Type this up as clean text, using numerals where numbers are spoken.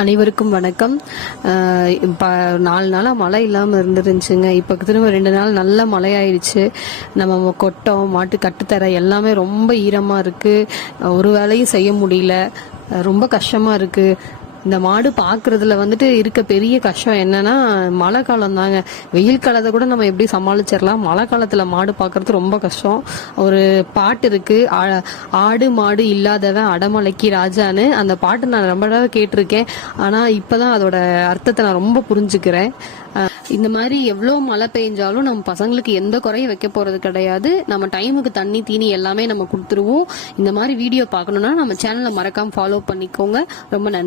அனைவருக்கும் வணக்கம். 4 நாளா மழை இல்லாமல் இருந்துருந்துச்சுங்க. இப்போ திரும்ப 2 நாள் நல்ல மழை ஆயிடுச்சு. நம்ம கொட்டம் மாட்டு கட்டுத்தர எல்லாமே ரொம்ப ஈரமா இருக்கு. ஒரு வேலையும் செய்ய முடியல. ரொம்ப கஷ்டமா இருக்கு. இந்த மாடு பாக்குறதுல இருக்க பெரிய கஷ்டம் என்னன்னா மழை காலம் தாங்க. வெயில் காலத்தை கூட நம்ம எப்படி சமாளிச்சிடலாம், மழை காலத்துல மாடு பாக்குறது ரொம்ப கஷ்டம். ஒரு பாட்டு இருக்கு, ஆடு மாடு இல்லாதவன் அடமலைக்கு ராஜான்னு. அந்த பாட்டு நான் ரொம்ப தடவை கேட்டிருக்கேன். ஆனா இப்பதான் அதோட அர்த்தத்தை நான் ரொம்ப புரிஞ்சுக்கிறேன். இந்த மாதிரி எவ்வளவு மழை பெய்ஞ்சாலும் நம்ம பசங்களுக்கு எந்த குறையும் வைக்க போறது கிடையாது. நம்ம டைமுக்கு தண்ணி தீனி எல்லாமே நம்ம கொடுத்துருவோம். இந்த மாதிரி வீடியோ பார்க்கணும்னா நம்ம சேனலை மறக்காம ஃபாலோ பண்ணிக்கோங்க. ரொம்ப நன்றி.